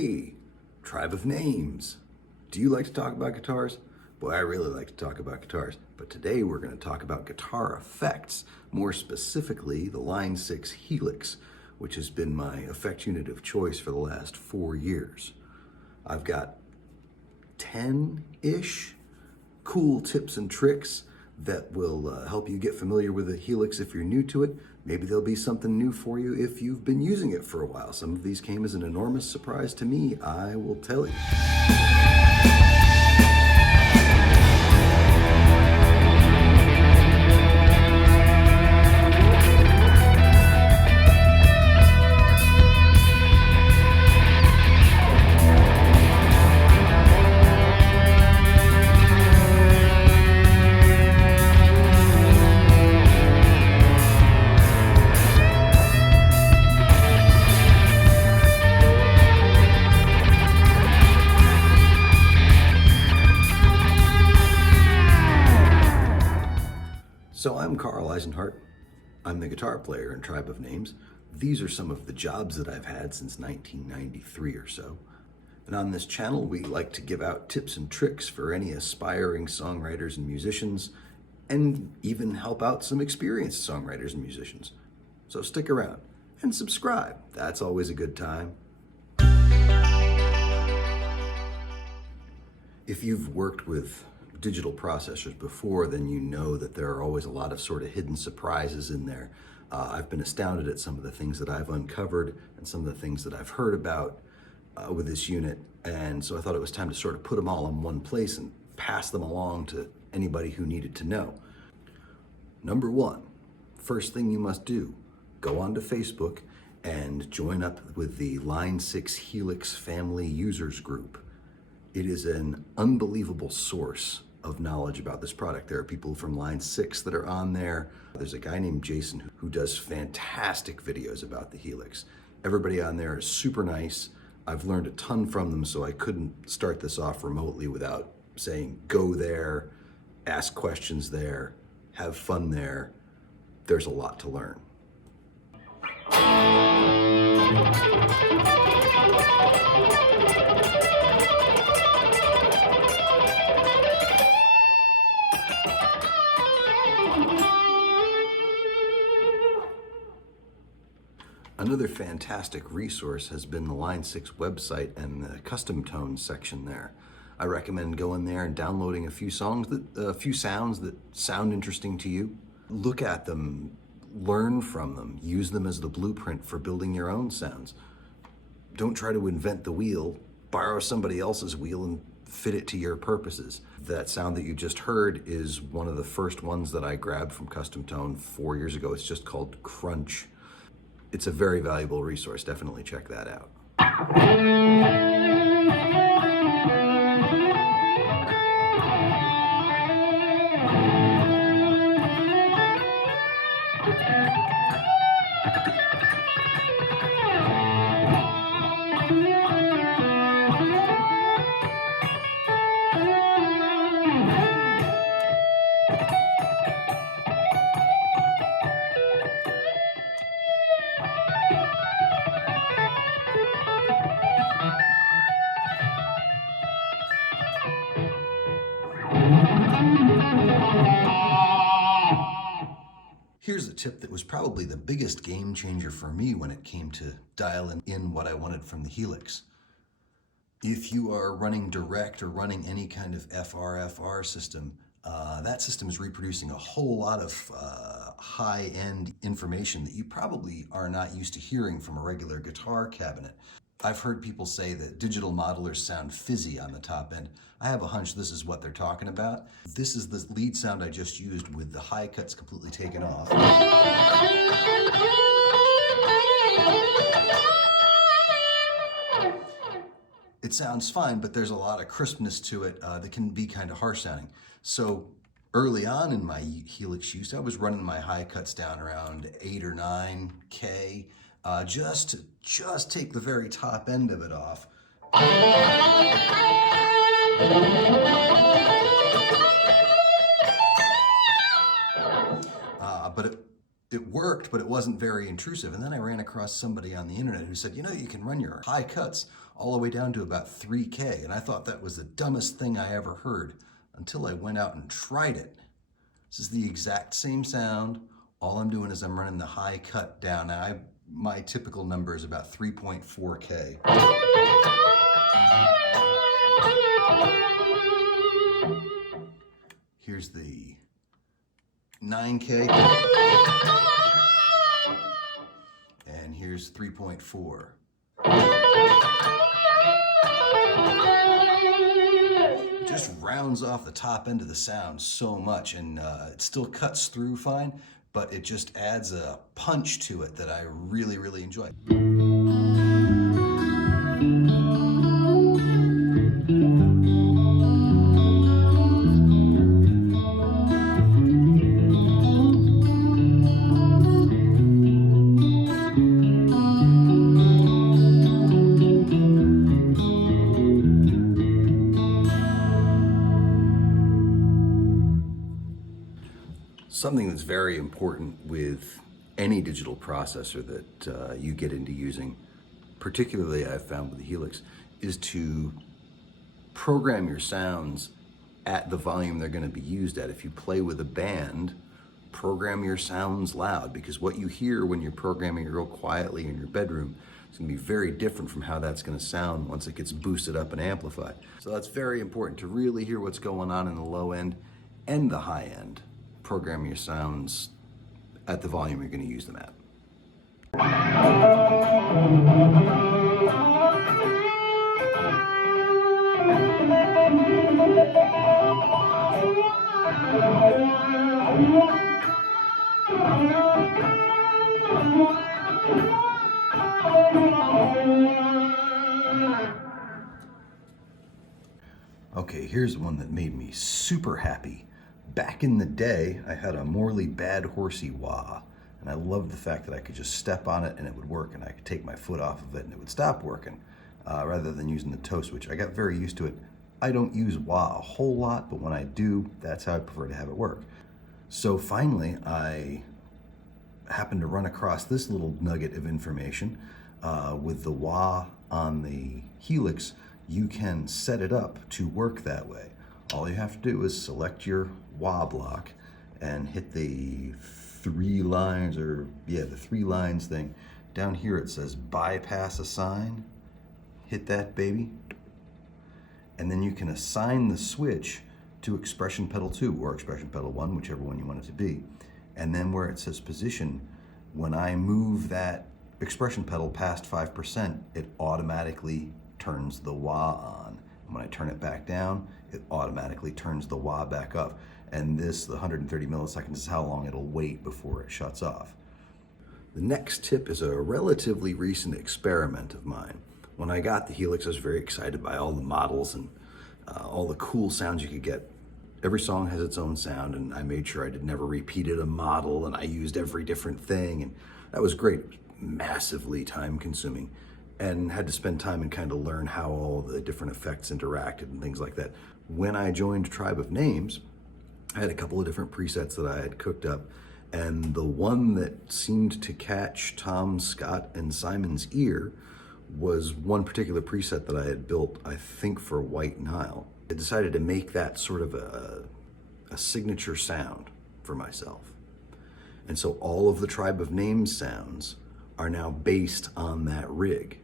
Hey, tribe of names. Do you like to talk about guitars? Boy, I really like to talk about guitars, but today we're going to talk about guitar effects, more specifically the Line 6 Helix, which has been my effect unit of choice for the last 4 years. I've got 10-ish cool tips and tricks that will help you get familiar with the Helix if you're new to it. Maybe there'll be something new for you if you've been using it for a while. Some of these came as an enormous surprise to me, I will tell you. So I'm Karl Eisenhart. I'm the guitar player in Tribe of Names. These are some of the jobs that I've had since 1993 or so. And on this channel, we like to give out tips and tricks for any aspiring songwriters and musicians, and even help out some experienced songwriters and musicians. So stick around and subscribe. That's always a good time. If you've worked with digital processors before, then you know that there are always a lot of sort of hidden surprises in there. I've been astounded at some of the things that I've uncovered and some of the things that I've heard about with this unit. And so I thought it was time to sort of put them all in one place and pass them along to anybody who needed to know. Number one, first thing you must do, go onto Facebook and join up with the Line 6 Helix family users group. It is an unbelievable source of knowledge about this product. There are people from Line 6 that are on there. There's a guy named Jason who does fantastic videos about the Helix. Everybody on there is super nice. I've learned a ton from them, so I couldn't start this off remotely without saying go there, ask questions there, have fun there. There's a lot to learn. Another fantastic resource has been the Line 6 website and the custom tones section there. I recommend going there and downloading a few sounds that sound interesting to you. Look at them, learn from them, use them as the blueprint for building your own sounds. Don't try to invent the wheel, borrow somebody else's wheel and fit it to your purposes. That sound that you just heard is one of the first ones that I grabbed from Custom Tone 4 years ago. It's just called Crunch. It's a very valuable resource. Definitely check that out. Here's a tip that was probably the biggest game changer for me when it came to dialing in what I wanted from the Helix. If you are running direct or running any kind of FR system, that system is reproducing a whole lot of high-end information that you probably are not used to hearing from a regular guitar cabinet. I've heard people say that digital modelers sound fizzy on the top end. I have a hunch this is what they're talking about. This is the lead sound I just used with the high cuts completely taken off. It sounds fine, but there's a lot of crispness to it that can be kind of harsh sounding. So early on in my Helix use, I was running my high cuts down around 8 or 9K, just to take the very top end of it off. But it worked, but it wasn't very intrusive. And then I ran across somebody on the internet who said, you know, you can run your high cuts all the way down to about 3K. And I thought that was the dumbest thing I ever heard until I went out and tried it. This is the exact same sound. All I'm doing is I'm running the high cut down. Now, my typical number is about 3.4K. Here's the 9K. And here's 3.4. It just rounds off the top end of the sound so much, and it still cuts through fine, but it just adds a punch to it that I really, really enjoy. Something that's very important with any digital processor that you get into using, particularly I've found with the Helix, is to program your sounds at the volume they're going to be used at. If you play with a band, program your sounds loud, because what you hear when you're programming it real quietly in your bedroom is going to be very different from how that's going to sound once it gets boosted up and amplified. So that's very important to really hear what's going on in the low end and the high end. Program your sounds at the volume you're going to use them at. Okay, here's one that made me super happy. Back in the day, I had a Morley Bad Horsey wah, and I loved the fact that I could just step on it and it would work, and I could take my foot off of it and it would stop working, rather than using the toe switch. I got very used to it. I don't use wah a whole lot, but when I do, that's how I prefer to have it work. So finally, I happened to run across this little nugget of information. With the wah on the Helix, you can set it up to work that way. All you have to do is select your wah block and hit the 3 lines, or the 3 lines thing. Down here it says bypass assign. Hit that baby. And then you can assign the switch to expression pedal 2 or expression pedal 1, whichever one you want it to be. And then where it says position, when I move that expression pedal past 5%, it automatically turns the wah on. And when I turn it back down, it automatically turns the wah back up. And this, the 130 milliseconds, is how long it'll wait before it shuts off. The next tip is a relatively recent experiment of mine. When I got the Helix, I was very excited by all the models and all the cool sounds you could get. Every song has its own sound, and I made sure I never repeated a model, and I used every different thing, and that was great. Massively time consuming, and had to spend time and kind of learn how all the different effects interacted and things like that. When I joined Tribe of Names, I had a couple of different presets that I had cooked up, and the one that seemed to catch Tom, Scott, and Simon's ear was one particular preset that I had built, I think, for White Nile. I decided to make that sort of a signature sound for myself. And so all of the Tribe of Names sounds are now based on that rig.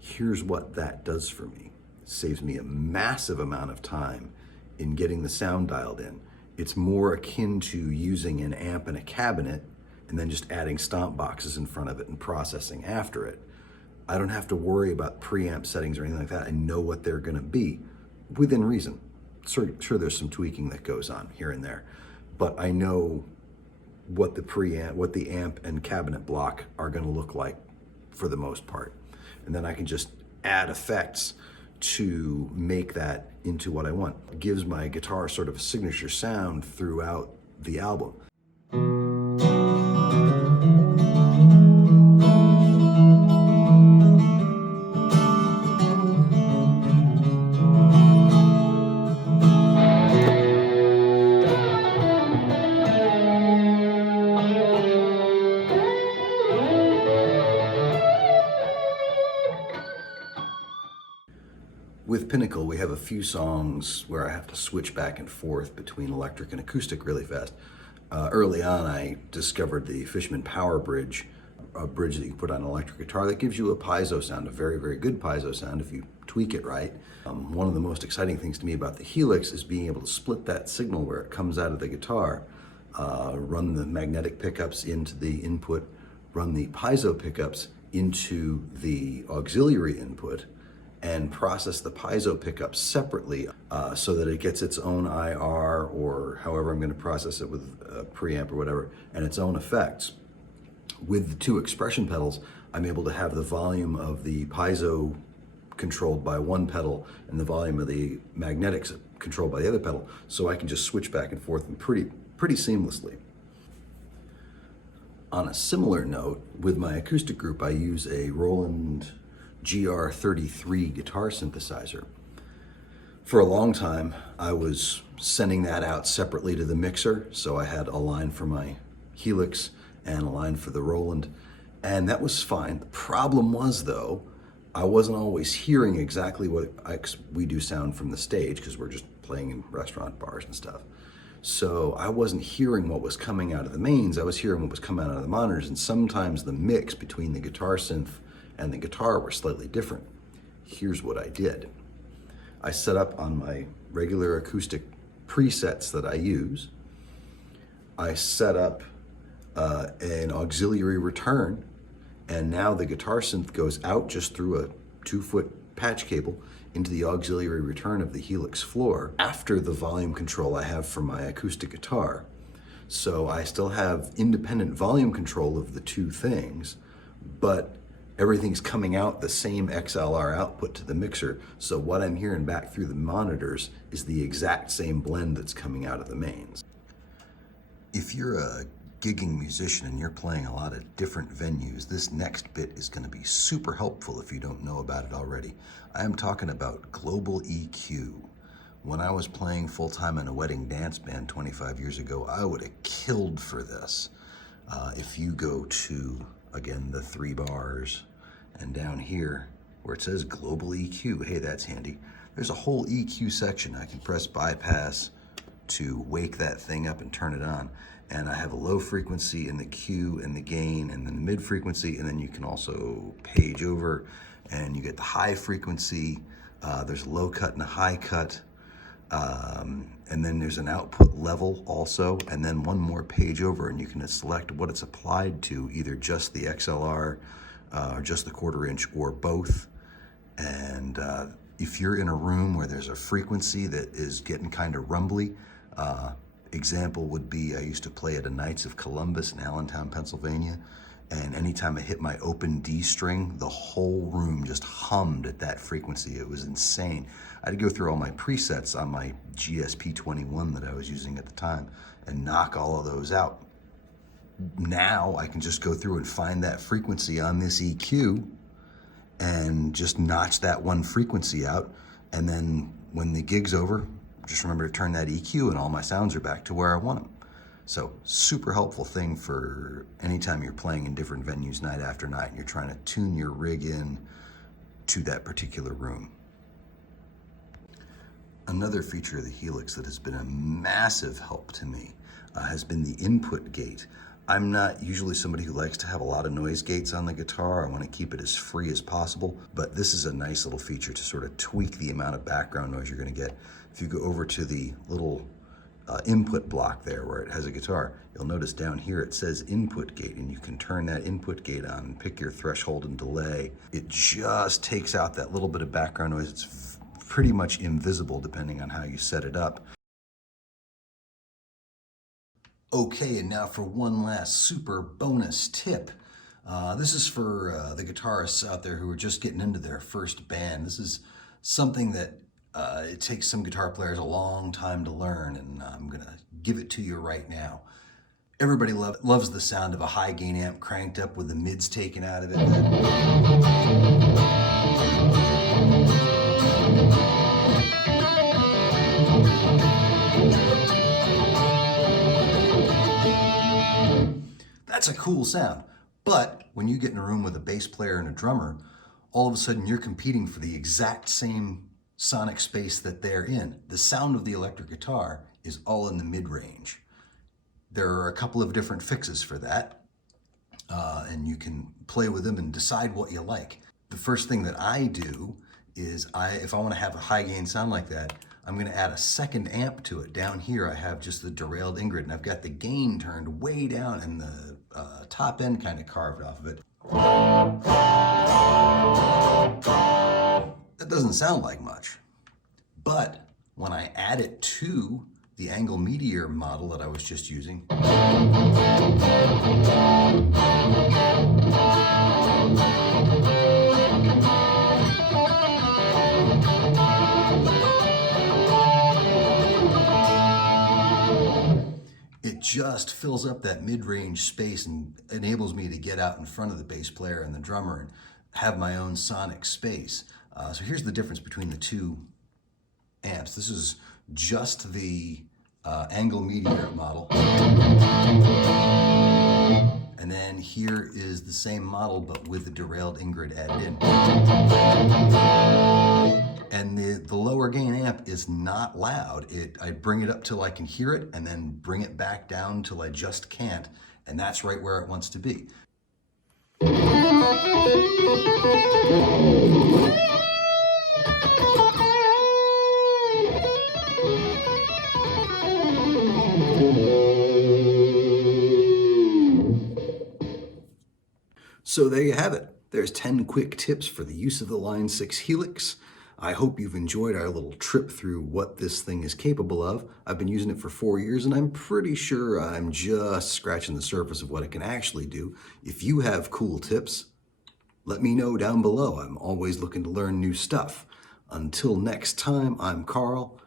Here's what that does for me. It saves me a massive amount of time in getting the sound dialed in. It's more akin to using an amp and a cabinet and then just adding stomp boxes in front of it and processing after it. I don't have to worry about preamp settings or anything like that. I know what they're gonna be within reason. Sure, there's some tweaking that goes on here and there, but I know what the amp and cabinet block are gonna look like for the most part. And then I can just add effects to make that into what I want. It gives my guitar sort of a signature sound throughout the album. With Pinnacle, we have a few songs where I have to switch back and forth between electric and acoustic really fast. Early on, I discovered the Fishman Power Bridge, a bridge that you put on an electric guitar that gives you a piezo sound, a very, very good piezo sound if you tweak it right. One of the most exciting things to me about the Helix is being able to split that signal where it comes out of the guitar, run the magnetic pickups into the input, run the piezo pickups into the auxiliary input, and process the piezo pickups separately so that it gets its own IR, or however I'm going to process it with a preamp or whatever, and its own effects. With the two expression pedals, I'm able to have the volume of the piezo controlled by one pedal and the volume of the magnetics controlled by the other pedal, so I can just switch back and forth pretty seamlessly. On a similar note, with my acoustic group, I use a Roland GR33 guitar synthesizer. For a long time, I was sending that out separately to the mixer, so I had a line for my Helix and a line for the Roland, and that was fine. The problem was, though, I wasn't always hearing exactly what we do sound from the stage, because we're just playing in restaurant bars and stuff. So I wasn't hearing what was coming out of the mains, I was hearing what was coming out of the monitors, and sometimes the mix between the guitar synth and the guitar were slightly different. Here's what I did. I set up on my regular acoustic presets that I use, I set up an auxiliary return, and now the guitar synth goes out just through a 2-foot patch cable into the auxiliary return of the Helix floor after the volume control I have for my acoustic guitar. So I still have independent volume control of the two things, but everything's coming out the same XLR output to the mixer, so what I'm hearing back through the monitors is the exact same blend that's coming out of the mains. If you're a gigging musician and you're playing a lot of different venues, this next bit is going to be super helpful if you don't know about it already. I am talking about global EQ. When I was playing full-time in a wedding dance band 25 years ago, I would have killed for this. If you go to, again, the 3 bars, and down here where it says global EQ, hey, that's handy. There's a whole EQ section. I can press bypass to wake that thing up and turn it on. And I have a low frequency in the Q and the gain and then the mid frequency, and then you can also page over and you get the high frequency. There's a low cut and a high cut. And then there's an output level also, and then one more page over, and you can select what it's applied to, either just the XLR or just the 1/4 inch or both. And if you're in a room where there's a frequency that is getting kind of rumbly, example would be, I used to play at a Knights of Columbus in Allentown, Pennsylvania, and anytime I hit my open D string, the whole room just hummed at that frequency. It was insane. I had to go through all my presets on my GSP-21 that I was using at the time and knock all of those out. Now I can just go through and find that frequency on this EQ and just notch that one frequency out, and then when the gig's over, just remember to turn that EQ and all my sounds are back to where I want them. So super helpful thing for anytime you're playing in different venues night after night and you're trying to tune your rig in to that particular room. Another feature of the Helix that has been a massive help to me has been the input gate. I'm not usually somebody who likes to have a lot of noise gates on the guitar. I want to keep it as free as possible, but this is a nice little feature to sort of tweak the amount of background noise you're going to get. If you go over to the little input block there where it has a guitar, you'll notice down here it says input gate, and you can turn that input gate on and pick your threshold and delay. It just takes out that little bit of background noise. It's pretty much invisible depending on how you set it up. Okay, and now for one last super bonus tip. This is for the guitarists out there who are just getting into their first band. This is something that it takes some guitar players a long time to learn, and I'm gonna give it to you right now. Everybody loves the sound of a high gain amp cranked up with the mids taken out of it. That's a cool sound. But when you get in a room with a bass player and a drummer, all of a sudden you're competing for the exact same sonic space that they're in. The sound of the electric guitar is all in the mid-range. There are a couple of different fixes for that, and you can play with them and decide what you like. The first thing that I do is if I want to have a high gain sound like that, I'm going to add a second amp to it. Down here I have just the derailed Ingrid, and I've got the gain turned way down and the top end kind of carved off of it. That doesn't sound like much, but when I add it to the angle meteor model that I was just using, it just fills up that mid-range space and enables me to get out in front of the bass player and the drummer and have my own sonic space. So here's the difference between the two amps. This is just the angle meteor model. And then here is the same model, but with the derailed Ingrid added in. And the lower gain amp is not loud. I bring it up till I can hear it and then bring it back down till I just can't. And that's right where it wants to be. So there you have it. There's 10 quick tips for the use of the Line 6 Helix. I hope you've enjoyed our little trip through what this thing is capable of. I've been using it for 4 years, and I'm pretty sure I'm just scratching the surface of what it can actually do. If you have cool tips, let me know down below. I'm always looking to learn new stuff. Until next time, I'm Carl.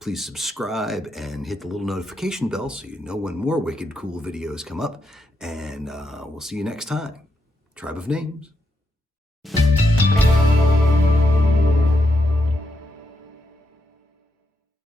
Please subscribe and hit the little notification bell so you know when more wicked cool videos come up. And we'll see you next time. Tribe of Names.